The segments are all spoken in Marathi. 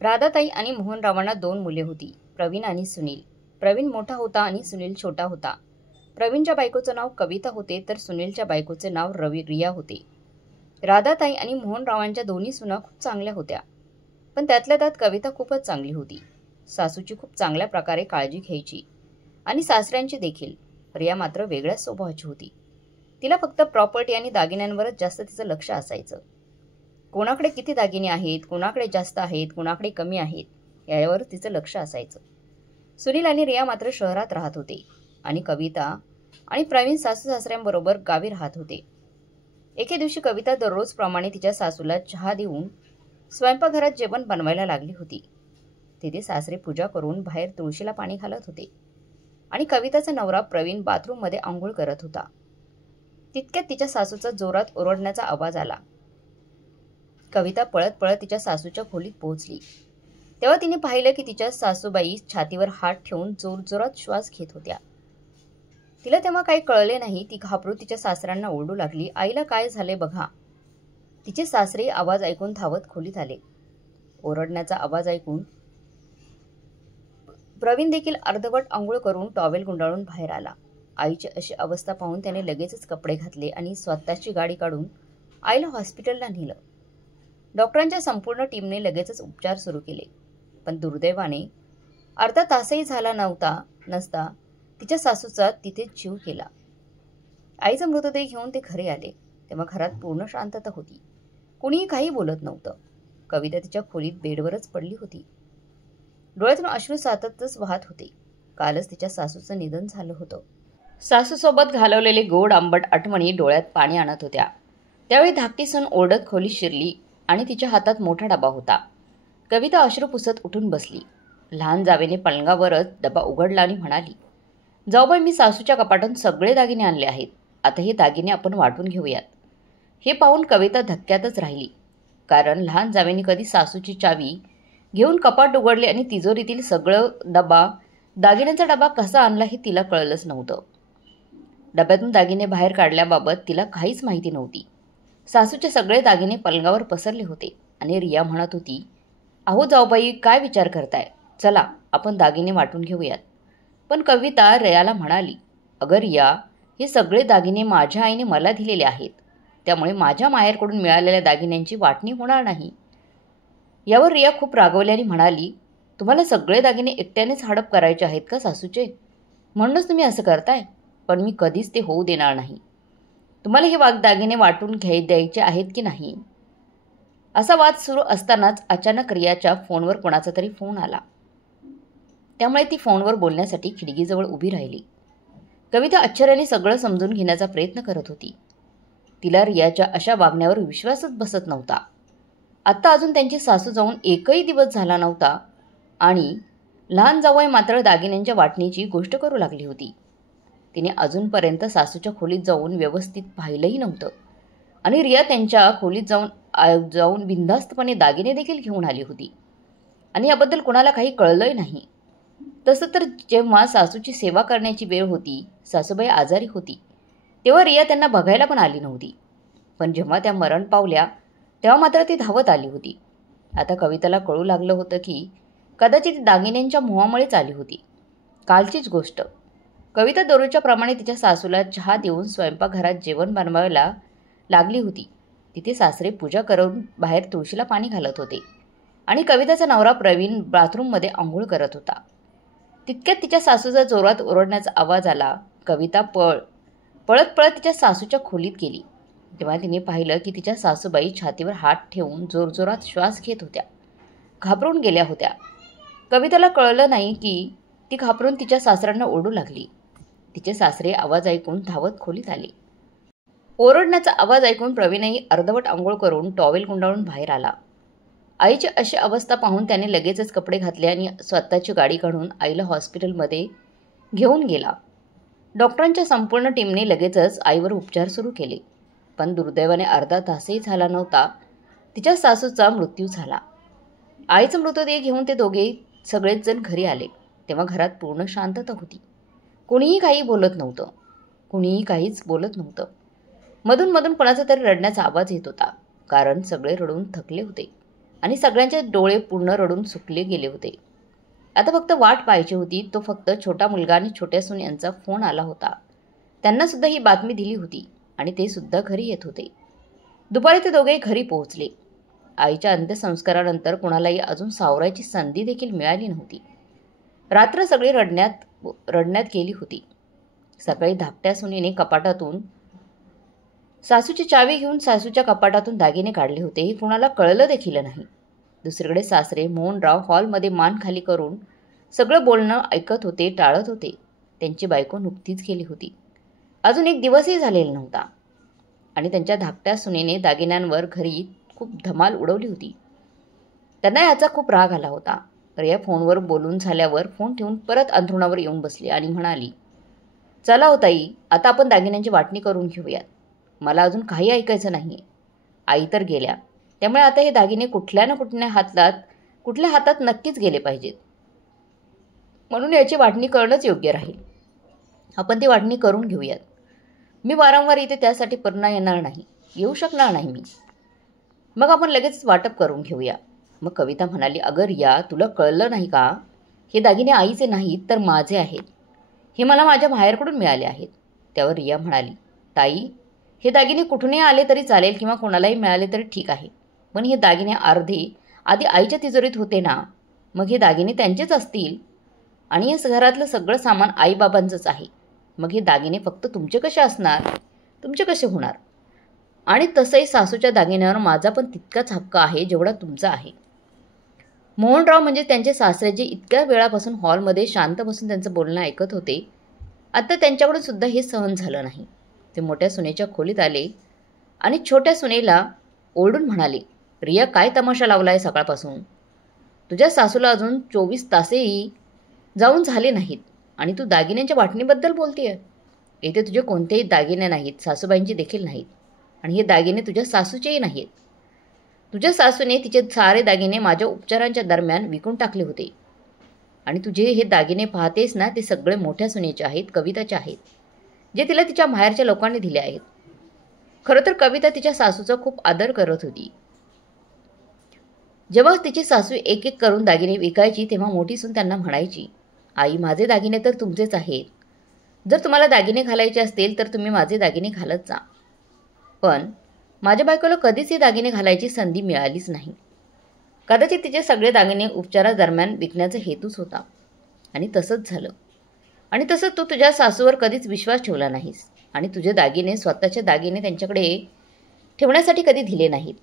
राधाताई आणि मोहनरावांना 2 मुले होती, प्रवीण आणि सुनील. प्रवीण मोठा होता आणि सुनील छोटा होता. प्रवीणच्या बायकोचं नाव कविता होते, तर सुनीलच्या बायकोचे नाव रिया होते. राधाताई आणि मोहनरावांच्या दोन्ही सुना खूप चांगल्या होत्या, पण त्यातल्या त्यात कविता खूपच चांगली होती. सासूची खूप चांगल्या प्रकारे काळजी घ्यायची आणि सासऱ्यांची देखील. रिया मात्र वेगळ्याच स्वभावाची होती. तिला फक्त प्रॉपर्टी आणि दागिन्यांवरच जास्त तिचं लक्ष असायचं. कोणाकडे किती दागिने आहेत, कोणाकडे जास्त आहेत, कोणाकडे कमी आहेत, यावर तिचं लक्ष असायचं. सुनील आणि रिया मात्र शहरात राहत होते आणि कविता आणि प्रवीण सासू सासऱ्यांबरोबर गावी राहत होते. एके दिवशी कविता दररोजप्रमाणे तिच्या सासूला चहा देऊन स्वयंपाकघरात जेवण बनवायला लागली होती. तिथे सासरे पूजा करून बाहेर तुळशीला पाणी घालत होते आणि कविताचा नवरा प्रवीण बाथरूममध्ये आंघोळ करत होता. तितक्यात तिच्या सासूचा जोरात ओरडण्याचा आवाज आला. कविता पळत पळत तिच्या सासूच्या खोलीत पोहोचली. तेव्हा तिने पाहिलं की तिच्या सासूबाई छातीवर हात ठेवून जोरजोरात श्वास घेत होत्या. तिला तेव्हा काही कळले नाही. ती घाबरून तिच्या सासऱ्यांना ओरडू लागली, आईला काय झाले बघा. तिचे सासरे आवाज ऐकून धावत खोलीत आले. ओरडण्याचा आवाज ऐकून प्रवीण देखील अर्धवट आंघोळ करून टॉवेल गुंडाळून बाहेर आला. आईची अशी अवस्था पाहून त्याने लगेचच कपडे घातले आणि स्वतःची गाडी काढून आईला हॉस्पिटलला नेलं. डॉक्टरांच्या संपूर्ण टीमने लगेचच उपचार सुरू केले, पण दुर्दैवाने अर्धा तासही झाला नसता तिच्या सासूचा तिथे जीव गेला. आईचा मृतदेह घेऊन ते घरी आले तेव्हा घरात पूर्ण शांतता होती. कुणीही काही बोलत नव्हतं. कविता तिच्या खोलीत बेडवरच पडली होती. डोळ्यातून अश्रू साततच वाहत होते. कालच तिच्या सासूचं निधन झालं होतं. सासूसोबत घालवलेले गोड आंबट आठवणी डोळ्यात पाणी आणत होत्या. त्यावेळी धाकटी सून ओरडत खोलीत शिरली आणि तिच्या हातात मोठा डबा होता. कविता अश्रू पुसत उठून बसली. लहान जावेने पलंगावरच डबा उघडला आणि म्हणाली, जाऊबाई, मी सासूच्या कपाटातून सगळे दागिने आणले आहेत. आता हे दागिने आपण वाटून घेऊयात. हे पाहून कविता धक्क्यातच राहिली, कारण लहान जावेने कधी सासूची चावी घेऊन कपाट उघडले आणि तिजोरीतील सगळं दागिन्यांचा डबा कसा आणला हे तिला कळलंच नव्हतं. डब्यातून दागिने बाहेर काढल्याबाबत तिला काहीच माहिती नव्हती. सासूचे सगळे दागिने पलंगावर पसरले होते आणि रिया म्हणत होती, अहो जाऊबाई, काय विचार करताय, चला आपण दागिने वाटून घेऊयात. पण कविता रियाला म्हणाली, अगं रिया, हे सगळे दागिने माझ्या आईने मला दिलेले आहेत, त्यामुळे माझ्या माहेरकडून मिळालेल्या दागिन्यांची वाटणी होणार नाही. यावर रिया खूप रागवली आणि म्हणाली, तुम्हाला सगळे दागिने एकट्यानेच हडप करायचे आहेत का सासूचे? म्हणूनच तुम्ही असं करताय, पण मी कधीच ते होऊ देणार नाही. तुम्हाला हे दागिने वाटून द्यायचे आहेत की नाही? असा वाद सुरू असतानाच अचानक रियाच्या फोनवर कोणाचा तरी फोन आला. त्यामुळे ती फोनवर बोलण्यासाठी खिडकीजवळ उभी राहिली. कविता आश्चर्याने सगळं समजून घेण्याचा प्रयत्न करत होती. तिला रियाच्या अशा वागण्यावर विश्वासच बसत नव्हता. आत्ता अजून त्यांची सासू जाऊन एकही दिवस झाला नव्हता आणि लहान जावई मात्र दागिन्यांच्या वाटणीची गोष्ट करू लागली होती. तिने अजूनपर्यंत सासूच्या खोलीत जाऊन व्यवस्थित पाहिलंही नव्हतं आणि रिया त्यांच्या खोलीत जाऊन बिनधास्तपणे दागिने देखील घेऊन आली होती आणि याबद्दल कोणाला काही कळलंही नाही. तसं तर जेव्हा सासूची सेवा करण्याची वेळ होती, सासूबाई आजारी होती, तेव्हा रिया त्यांना बघायला पण आली नव्हती. पण जेव्हा त्या मरण पावल्या तेव्हा मात्र ती धावत आली होती. आता कविताला कळू लागलं होतं की कदाचित दागिन्यांच्या मोहामुळेच आली होती. कालचीच गोष्ट. कविता दररोजच्या प्रमाणे तिच्या सासूला चहा देऊन स्वयंपाकघरात जेवण बनवायला लागली होती. तिथे सासरे पूजा करून बाहेर तुळशीला पाणी घालत होते आणि कविताचा नवरा प्रवीण बाथरूममध्ये आंघोळ करत होता. तितक्यात तिच्या सासूचा जोरात ओरडण्याचा आवाज आला. कविता पळत पळत तिच्या सासूच्या खोलीत गेली. तेव्हा तिने पाहिलं की तिच्या सासूबाई छातीवर हात ठेवून जोरजोरात श्वास घेत होत्या. घाबरून गेल्या होत्या. कविताला कळलं नाही की ती घाबरून तिच्या सासऱ्यांना ओरडू लागली. तिचे सासरे आवाज ऐकून धावत खोलीत आले. ओरडण्याचा आवाज ऐकून प्रवीणही अर्धवट आंघोळ करून टॉवेल गुंडाळून बाहेर आला. आईची अशी अवस्था पाहून त्याने लगेचच कपडे घातले आणि स्वतःची गाडी काढून आईला हॉस्पिटलमध्ये घेऊन गेला. डॉक्टरांच्या संपूर्ण टीमने लगेचच आईवर उपचार सुरू केले, पण दुर्दैवाने अर्धा तासही झाला नव्हता तिच्या सासूचा मृत्यू झाला. आईचा मृतदेह घेऊन ते दोघे सगळेच जण घरी आले तेव्हा घरात पूर्ण शांतता होती. कुणीही काही बोलत नव्हतं. कुणीही काहीच बोलत नव्हतं. मधून मधून कोणाचा तरी रडण्याचा आवाज येत होता, कारण सगळे रडून थकले होते. आणि सगळ्यांचे डोळे पूर्ण रडून सुकले गेले होते. आता फक्त वाट पाहायची होती. तो फक्त छोटा मुलगा आणि छोट्या सून यांचा फोन आला होता. त्यांना सुद्धा ही बातमी दिली होती आणि ते सुद्धा घरी येत होते. दुपारी ते दोघेही घरी पोहोचले. आईच्या अंत्यसंस्कारानंतर कोणालाही अजून सावरायची संधी देखील मिळाली नव्हती. रात्र सगळी रडण्यात गेली होती. सकाळी धाकट्या सुनीने कपाटातून सासूची चावी घेऊन सासूच्या कपाटातून दागिने काढले होते हे कुणाला कळलं देखील नाही. दुसरीकडे सासरे मोहनराव हॉलमध्ये मान खाली करून सगळं बोलणं ऐकत होते, टाळत होते. त्यांची बायको नुकतीच गेली होती. अजून एक दिवसही झालेला नव्हता आणि त्यांच्या धाकट्या सुनेने दागिन्यांवर घरी खूप धमाल उडवली होती. त्यांना याचा खूप राग आला होता. रिया फोनवर बोलून झाल्यावर फोन ठेवून परत अंथरुणावर येऊन बसली आणि म्हणाली, चला हो ताई, आता आपण दागिन्यांची वाटणी करून घेऊयात. मला अजून काही ऐकायचं नाही. आई तर गेल्या, त्यामुळे आता हे दागिने कुठल्या ना कुठल्या हातात नक्कीच गेले पाहिजेत. म्हणून याची वाटणी करणंच योग्य राहील. आपण ती वाटणी करून घेऊयात. मी वारंवार इथे त्यासाठी पुन्हा येणार नाही, येऊ शकणार नाही मी. मग आपण लगेच वाटप करून घेऊया. मग कविता म्हणाली, अगं रिया, तुला कळलं नाही का? हे दागिने आईचे नाहीत तर माझे आहेत. हे मला माझ्या माहेरकडून मिळाले आहेत. त्यावर रिया म्हणाली, ताई, हे दागिने कुठूनही आले तरी चालेल किंवा कोणालाही मिळाले तरी ठीक आहे, पण हे दागिने अर्धे आधी आईच्या तिजोरीत होते ना, मग हे दागिने त्यांचेच असतील आणि या घरातलं सगळं सामान आईबाबांचंच आहे. मग हे दागिने फक्त तुमचे कसे असणार, तुमचे कसे होणार? आणि तसंही सासूच्या दागिन्यावर माझा पण तितकाच हक्क आहे जेवढा तुमचा आहे. मोहनराव म्हणजे त्यांचे सासरे जे इतक्या वेळापासून हॉलमध्ये शांत बसून त्यांचं बोलणं ऐकत होते, आता त्यांच्याकडून सुद्धा हे सहन झालं नाही. ते मोठ्या सुनेच्या खोलीत आले आणि छोट्या सुनेला ओरडून म्हणाले, रिया, काय तमाशा लावला आहे सकाळपासून? तुझ्या सासूला अजून 24 तासही जाऊन झाले नाहीत आणि तू दागिन्यांच्या वाटणीबद्दल बोलतेय. येथे तुझे कोणतेही दागिने नाहीत, सासूबाईंची देखील नाहीत, आणि हे दागिने तुझ्या सासूचेही नाहीत. तुझ्या सासूने तिचे सारे दागिने माझ्या उपचारांच्या दरम्यान विकून टाकले होते आणि तुझे हे दागिने पाहतेस ना, ते सगळे मोठ्या सुनेचे आहेत, कविताचे आहेत, जे तिला तिच्या माहेरच्या लोकांनी दिले आहेत. खरं तर कविता तिच्या सासूचा खूप आदर करत होती. जेव्हा तिची सासू एक एक करून दागिने विकायची तेव्हा मोठी सून त्यांना म्हणायची, आई, माझे दागिने तर तुमचेच आहेत. जर तुम्हाला दागिने घालायचे असतील तर तुम्ही माझे दागिने घालत जा. पण माझ्या बायकोला कधीच हे दागिने घालायची संधी मिळालीच नाही. कदाचित तिचे सगळे दागिने उपचारादरम्यान विकण्याचा हेतूच होता आणि तसंच झालं. आणि तसंच तू तुझ्या सासूवर कधीच विश्वास ठेवला नाहीस आणि तुझे दागिने, स्वतःचे दागिने त्यांच्याकडे ठेवण्यासाठी कधी दिले नाहीत.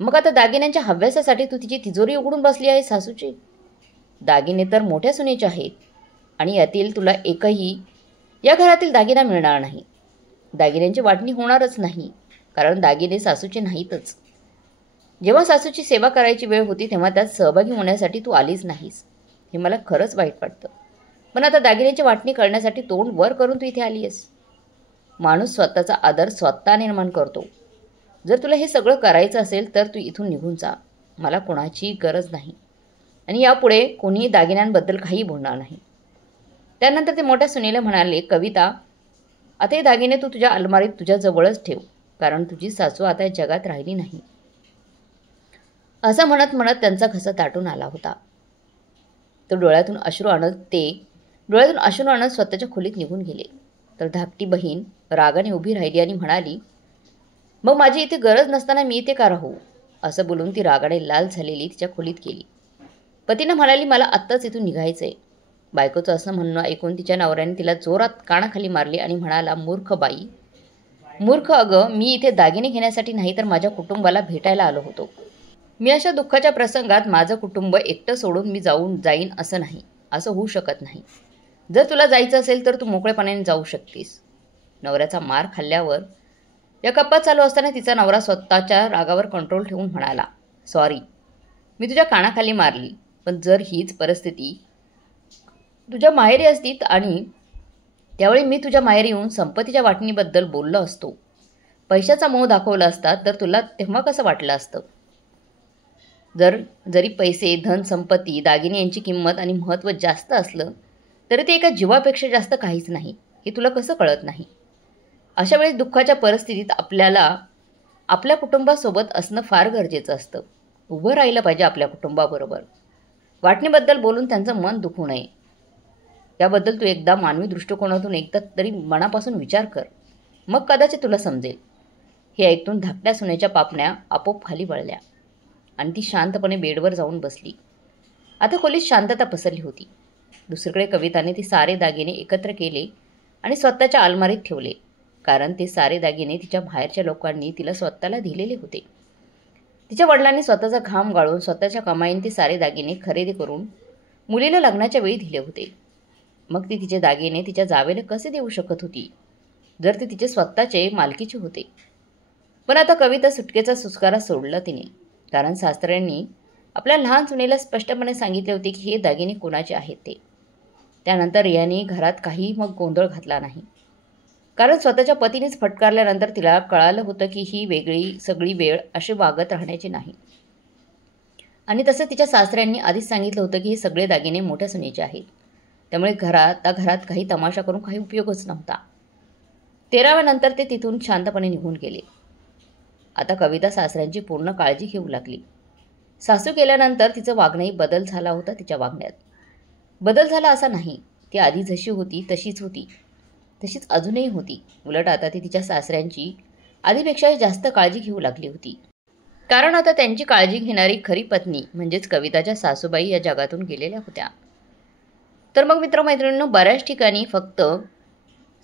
मग आता दागिन्यांच्या हव्यासासाठी तू तिची तिजोरी उघडून बसली आहे सासूची. दागिने तर मोठ्या सुनेचे आहेत आणि यातील तुला एकही या घरातील दागिना मिळणार नाही. दागिन्यांची वाटणी होणारच नाही, कारण दागिने सासूचे नाहीतच. जेव्हा सासूची सेवा करायची वेळ होती तेव्हा त्यात सहभागी होण्यासाठी तू आलीच नाहीस. हे मला खरंच वाईट वाटतं. पण आता दागिन्याची वाटणी करण्यासाठी तोंड वर करून तू इथे आली आहेस. माणूस स्वतःचा आदर स्वतः निर्माण करतो. जर तुला हे सगळं करायचं असेल तर तू इथून निघून जा. मला कोणाची गरज नाही आणि यापुढे कोणीही दागिन्यांबद्दल काही बोलणार नाही. त्यानंतर ते मोठ्या सुनेला म्हणाले, कविता, आता हे दागिने तू तुझ्या अलमारीत तुझ्या जवळच ठेव, कारण तुझी सासू आता या जगात राहिली नाही. असं म्हणत म्हणत त्यांचा घसा दाटून आला होता. तो डोळ्यातून अश्रू आणत स्वतःच्या खोलीत निघून गेले. तर धाकटी बहीण रागाने उभी राहिली आणि म्हणाली, मग माझी इथे गरज नसताना मी इथे का राहू? असं बोलून ती रागाने लाल झालेली तिच्या खोलीत गेली. पतीनं म्हणाली, मला आत्ताच इथून निघायचंय. बायकोचं असं म्हणणं ऐकून तिच्या नवऱ्याने तिला जोरात कानाखाली मारले आणि म्हणाला, मूर्ख बाई, मूर्ख, अगं, मी इथे दागिने घेण्यासाठी नाही तर माझ्या कुटुंबाला भेटायला आलो होतो. मी अशा दुःखाच्या प्रसंगात माझं कुटुंब एकटं सोडून मी जाईन असं नाही. असं होऊ शकत नाही. जर तुला जायचं असेल तर तू मोकळेपणाने जाऊ शकतीस. नवऱ्याचा मार खाल्ल्यावर या गप्पा चालू असताना तिचा नवरा स्वतःच्या रागावर कंट्रोल ठेवून म्हणाला, सॉरी, मी तुझ्या कानाखाली मारली, पण जर हीच परिस्थिती तुझ्या माहेरी असती आणि त्यावेळी मी तुझ्या माहेरी येऊन संपत्तीच्या वाटणीबद्दल बोललो असतो, पैशाचा मोह दाखवला असता, तर तुला तेव्हा कसं वाटलं असतं? जरी पैसे, धन, संपत्ती, दागिने यांची किंमत आणि महत्त्व जास्त असलं तरी ते एका जीवापेक्षा जास्त काहीच नाही. हे तुला कसं कळत नाही? अशा वेळेस दुःखाच्या परिस्थितीत आपल्याला आपल्या कुटुंबासोबत असणं फार गरजेचं असतं. उभं राहिलं पाहिजे आपल्या कुटुंबाबरोबर. वाटणीबद्दल बोलून त्यांचं मन दुखू नये. याबद्दल तू एकदा मानवी दृष्टिकोनातून एकदा तरी मनापासून विचार कर. मग कदाचित तुला समजेल. हे ऐकून धाकट्या सुनेच्या पापण्या आपोआप खाली वळल्या आणि ती शांतपणे बेडवर जाऊन बसली. आता खोलीत शांतता पसरली होती. दुसरीकडे कविताने ती सारे दागिने एकत्र केले आणि स्वतःच्या अलमारीत ठेवले, कारण ते सारे दागिने तिच्या बाहेरच्या लोकांनी तिला स्वतःला दिलेले होते. तिच्या वडिलांनी स्वतःचा घाम गाळून स्वतःच्या कमाईने ते सारे दागिने खरेदी करून मुलीला लग्नाच्या वेळी दिले होते. मग ती तिचे दागिने तिच्या जावेला कसे देऊ शकत होती, जर ते तिचे स्वतःचे मालकीचे होते? पण आता कविता सुटकेचा सुस्कारा सोडला तिने, कारण सासऱ्यांनी आपल्या लहान सुनेला स्पष्टपणे सांगितले होते की हे दागिने कोणाचे आहेत ते. त्यानंतर रियाने घरात काही मग गोंधळ घातला नाही, कारण स्वतःच्या पतीनेच फटकारल्यानंतर तिला कळालं होतं की ही वेगळी सगळी वेळ अशी वागत राहण्याची नाही. आणि तसं तिच्या सासऱ्यांनी आधीच सांगितलं होतं की हे सगळे दागिने मोठ्या सुनेचे आहेत. त्यामुळे घरात काही तमाशा करून काही उपयोगच नव्हता. 13व्या नंतर ते तिथून शांतपणे निघून गेले. आता कविता सासऱ्यांची पूर्ण काळजी घेऊ लागली. सासू गेल्यानंतर तिचं वागणंही बदल झाला होता. तिच्या वागण्यात बदल झाला असा नाही, ती आधी जशी होती तशीच होती, तशीच अजूनही होती. उलट आता ती तिच्या सासऱ्यांची आधीपेक्षाही जास्त काळजी घेऊ लागली होती, कारण आता त्यांची काळजी घेणारी खरी पत्नी म्हणजेच कविताच्या सासूबाई या जगातून गेलेल्या होत्या. तर मग मित्रमैत्रिणींनो, बऱ्याच ठिकाणी फक्त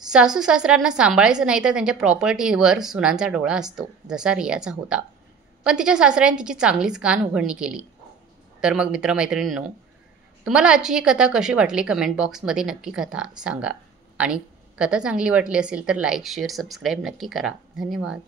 सासू सासऱ्यांना सांभाळायचं नाही तर त्यांच्या प्रॉपर्टीवर सुनांचा डोळा असतो, जसा रियाचा होता. पण तिच्या सासऱ्याने तिची चांगलीच कान उघडणी केली. तर मग मित्रमैत्रिणींनो, तुम्हाला आजची ही कथा कशी वाटली कमेंट बॉक्समध्ये नक्की कथा सांगा. आणि कथा चांगली वाटली असेल तर लाईक शेअर सबस्क्राईब नक्की करा. धन्यवाद.